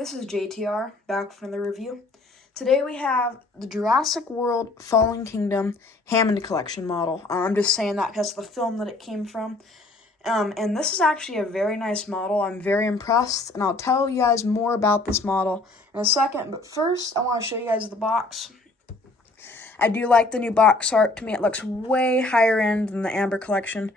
This is JTR, back from the review. Today we have the Jurassic World Fallen Kingdom Hammond Collection model. I'm just saying that because of the film that it came from. And this is actually a very nice model. I'm very impressed, and I'll tell you guys more about this model in a second. But first, I want to show you guys the box. I do like the new box art. To me, it looks way higher end than the Amber Collection.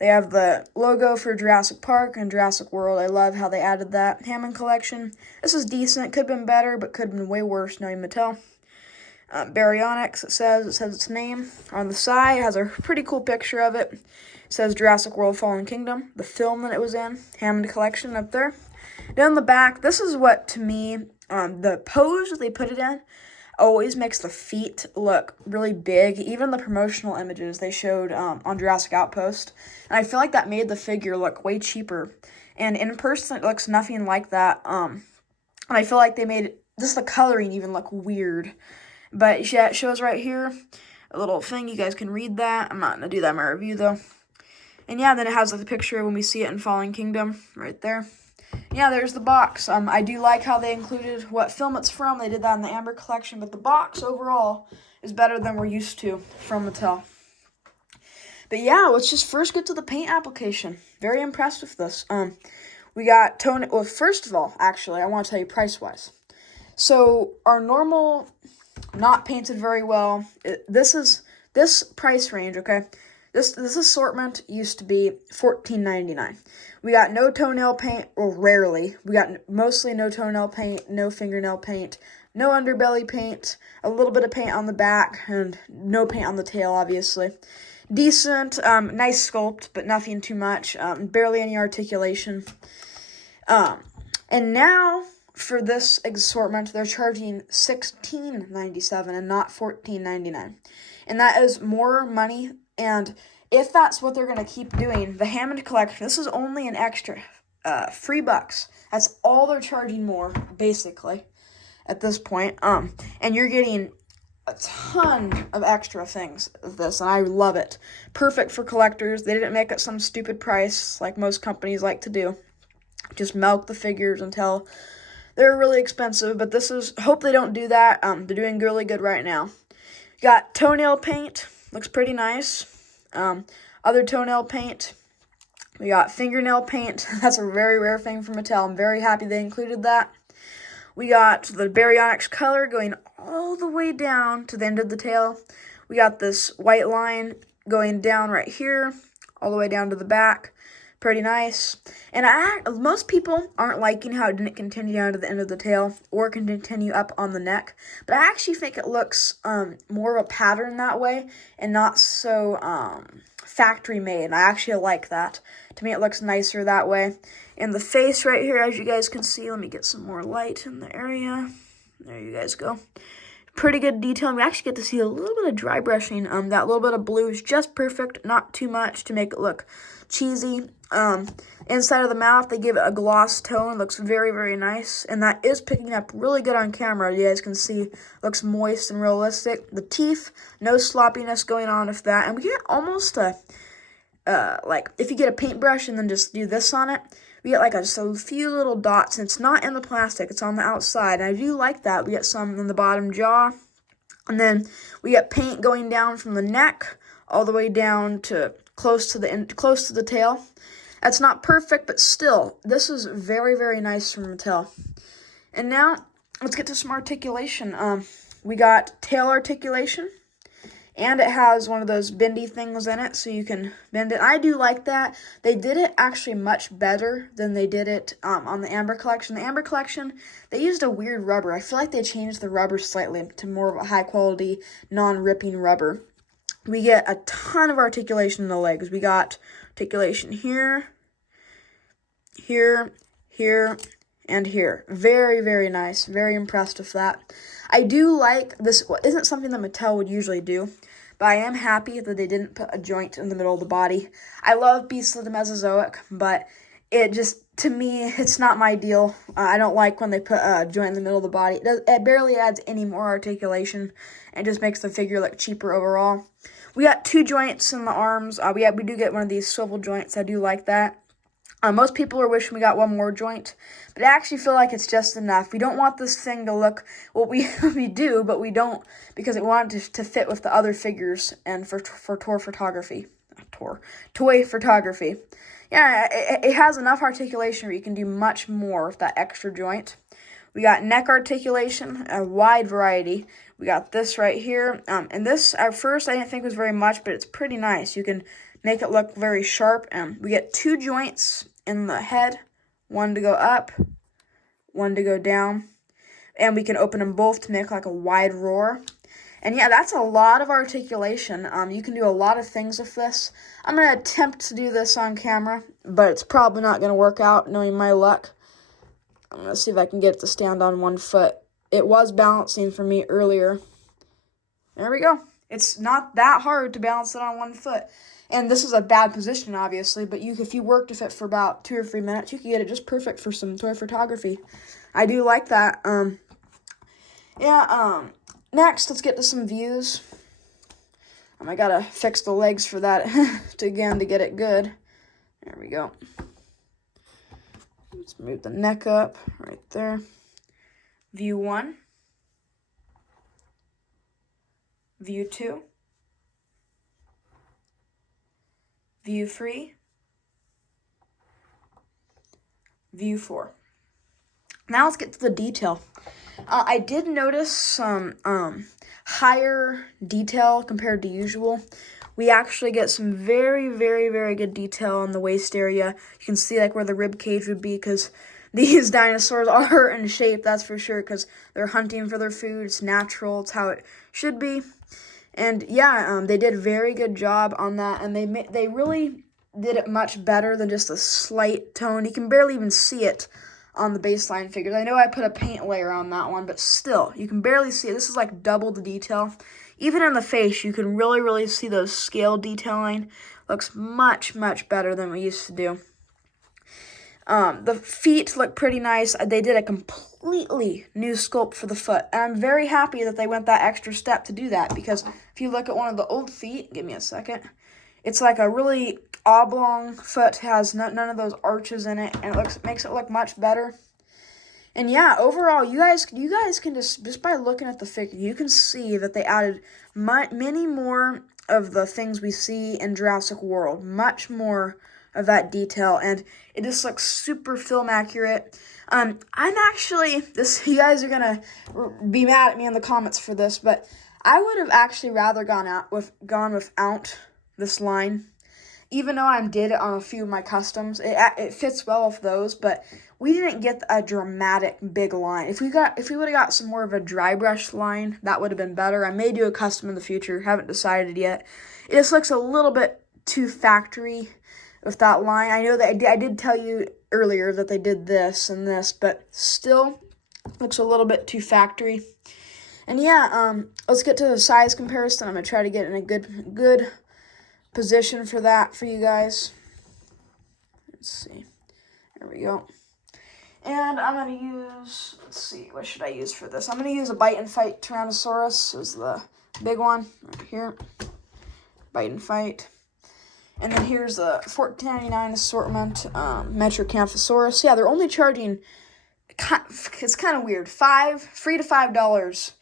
They have the logo for Jurassic Park and Jurassic World. I love how they added that. Hammond Collection. This is decent. Could have been better, but could have been way worse, knowing Mattel. Baryonyx, it says its name. On the side, it has a pretty cool picture of it. It says Jurassic World Fallen Kingdom, the film that it was in. Hammond Collection up there. Down the back, this is what, to me, the pose that they put it in always makes the feet look really big. Even the promotional images they showed on Jurassic Outpost. And I feel like that made the figure look way cheaper. And in person, it looks nothing like that. And I feel like they made just the coloring even look weird. But yeah, it shows right here a little thing. You guys can read that. I'm not going to do that in my review, though. And yeah, then it has like the picture when we see it in Fallen Kingdom right there. Yeah, there's the box. I do like how they included what film it's from. They did that in the Amber Collection, but the box overall is better than we're used to from Mattel. But yeah, let's just first get to the paint application. Very impressed with this. We got tone. Well, first of all, actually, I want to tell you price-wise. So our normal, not painted very well. This price range. Okay, this assortment used to be $14.99. We got no toenail paint, or rarely. We got mostly no toenail paint, no fingernail paint, no underbelly paint, a little bit of paint on the back, and no paint on the tail, obviously. Decent, nice sculpt, but nothing too much. Barely any articulation. And now, for this assortment, they're charging $16.97 and not $14.99. And that is more money, and if that's what they're going to keep doing, the Hammond Collection, this is only an extra $3. That's all they're charging more, basically, at this point. And you're getting a ton of extra things of this, and I love it. Perfect for collectors. They didn't make it some stupid price like most companies like to do. Just milk the figures until they're really expensive, but this is, hope they don't do that. They're doing really good right now. Got toenail paint. Looks pretty nice. Other toenail paint. We got fingernail paint. That's a very rare thing from Mattel. I'm very happy they included that. We got the Baryonyx color going all the way down to the end of the tail. We got this white line going down right here, all the way down to the back. Pretty nice. And most people aren't liking how it didn't continue down to the end of the tail or continue up on the neck. But I actually think it looks more of a pattern that way and not so factory made. And I actually like that. To me, it looks nicer that way. And the face right here, as you guys can see, let me get some more light in the area. There you guys go. Pretty good detail. We actually get to see a little bit of dry brushing. That little bit of blue is just perfect, not too much to make it look cheesy. Inside of the mouth, they give it a gloss tone. Looks very, very nice. And that is picking up really good on camera. You guys can see looks moist and realistic. The teeth, no sloppiness going on with that. And we get almost a, like, if you get a paintbrush and then just do this on it, we get like just a few little dots. And it's not in the plastic. It's on the outside. And I do like that. We get some in the bottom jaw. And then we get paint going down from the neck all the way down to close to the tail. That's not perfect, but still, this is very, very nice from Mattel. And now, let's get to some articulation. We got tail articulation, and it has one of those bendy things in it, so you can bend it. I do like that. They did it actually much better than they did it on the Amber Collection. The Amber Collection, they used a weird rubber. I feel like they changed the rubber slightly to more of a high-quality, non-ripping rubber. We get a ton of articulation in the legs. We got articulation here, here, here, and here. Very, very nice. Very impressed with that. I do like this. Isn't something that Mattel would usually do, but I am happy that they didn't put a joint in the middle of the body. I love Beasts of the Mesozoic, but it just, to me, it's not my deal. I don't like when they put a joint in the middle of the body. It barely adds any more articulation and just makes the figure look cheaper overall. We got two joints in the arms. We do get one of these swivel joints. I do like that. Most people are wishing we got one more joint, but I actually feel like it's just enough. We don't want this thing to look, well, we do, but we don't, because we want it to fit with the other figures and for toy photography. Yeah, it has enough articulation where you can do much more with that extra joint. We got neck articulation, a wide variety. We got this right here, and this at first I didn't think was very much, but it's pretty nice. You can make it look very sharp. We get 2 joints in the head, one to go up, one to go down, and we can open them both to make like a wide roar. And yeah, that's a lot of articulation. You can do a lot of things with this. I'm going to attempt to do this on camera, but it's probably not going to work out, knowing my luck. I'm going to see if I can get it to stand on one foot. It was balancing for me earlier. There we go. It's not that hard to balance it on one foot. And this is a bad position, obviously, but if you worked with it for about 2 or 3 minutes, you could get it just perfect for some toy photography. I do like that. Next, let's get to some views. I gotta fix the legs for that to get it good. There we go. Let's move the neck up right there. View 1. View 2. View 3. View 4. Now let's get to the detail. I did notice some higher detail compared to usual. We actually get some very, very, very good detail on the waist area. You can see like where the rib cage would be, because these dinosaurs are in shape, that's for sure, because they're hunting for their food. It's natural. It's how it should be. And yeah, they did a very good job on that, and they really did it much better than just a slight tone. You can barely even see it on the baseline figures. I know I put a paint layer on that one, but still, you can barely see it. This is like double the detail. Even in the face, you can really, really see those scale detailing. Looks much, much better than we used to do. The feet look pretty nice. They did a completely new sculpt for the foot. And I'm very happy that they went that extra step to do that, because if you look at one of the old feet, give me a second, it's like a really oblong foot, has none of those arches in it, and it makes it look much better. And yeah, overall, you guys can just by looking at the figure, you can see that they added many more of the things we see in Jurassic World, much more of that detail, and it just looks super film accurate. I'm actually, you guys are gonna be mad at me in the comments for this, but I would have actually rather gone without this line. Even though I did it on a few of my customs, it fits well with those, but we didn't get a dramatic big line. If we would have got some more of a dry brush line, that would have been better. I may do a custom in the future, haven't decided yet. It just looks a little bit too factory with that line. I know that I did tell you earlier that they did this and this, but still looks a little bit too factory. And yeah, let's get to the size comparison. I'm gonna try to get in a good position for that for you guys. Let's see. There we go. And I'm going to use, let's see, what should I use for this? I'm going to use a Bite and Fight Tyrannosaurus, is the big one right here. Bite and Fight. And then here's the $14.99 assortment, Metrocanthosaurus. Yeah, they're only charging, it's kind of weird, $3 to $5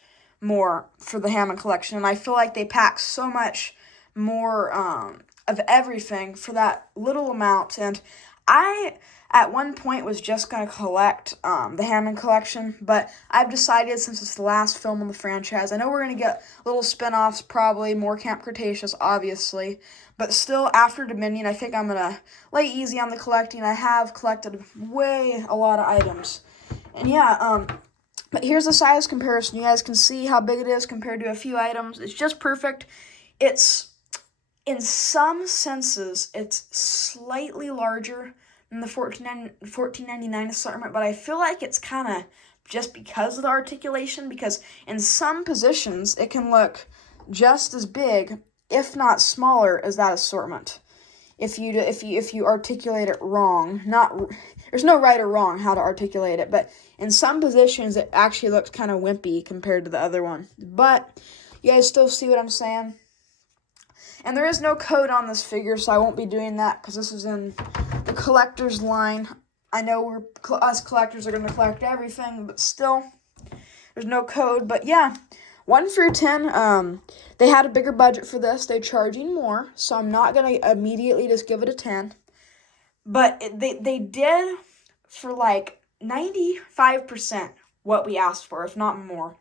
more for the Hammond collection. And I feel like they pack so much more of everything for that little amount. And I, at one point, was just going to collect the Hammond collection, but I've decided, since it's the last film in the franchise, I know we're going to get little spin-offs, probably, more Camp Cretaceous, obviously, but still, after Dominion, I think I'm going to lay easy on the collecting. I have collected a lot of items. And yeah, but here's the size comparison. You guys can see how big it is compared to a few items. It's just perfect. It's, in some senses, it's slightly larger than the $14.99 assortment, but I feel like it's kind of just because of the articulation, because in some positions, it can look just as big, if not smaller, as that assortment. If you articulate it wrong, there's no right or wrong how to articulate it, but in some positions, it actually looks kind of wimpy compared to the other one. But you guys still see what I'm saying? And there is no code on this figure, so I won't be doing that because this is in the collector's line. I know us collectors are going to collect everything, but still, there's no code. But yeah, 1 through 10, they had a bigger budget for this. They're charging more, so I'm not going to immediately just give it a 10. But they did for like 95% what we asked for, if not more.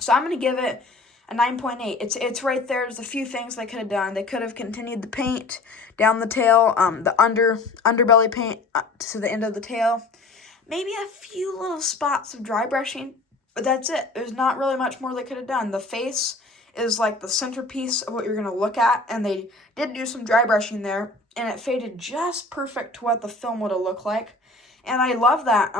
So I'm going to give it a 9.8. It's right there. There's a few things they could have done. They could have continued the paint down the tail, the underbelly paint to the end of the tail. Maybe a few little spots of dry brushing, but that's it. There's not really much more they could have done. The face is like the centerpiece of what you're going to look at, and they did do some dry brushing there, and it faded just perfect to what the film would have looked like. And I love that.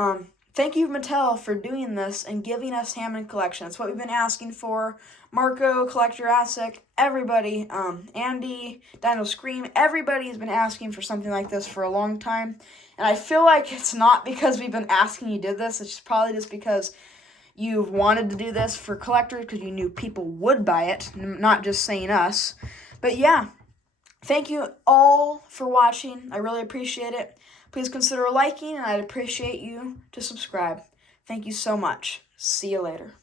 Thank you, Mattel, for doing this and giving us Hammond collection. It's what we've been asking for. Marco, Collector Jurassic, everybody, Andy, Dino Scream, everybody's been asking for something like this for a long time. And I feel like it's not because we've been asking you did this. It's probably just because you've wanted to do this for collectors because you knew people would buy it, not just saying us. But yeah, thank you all for watching. I really appreciate it. Please consider liking, and I'd appreciate you to subscribe. Thank you so much. See you later.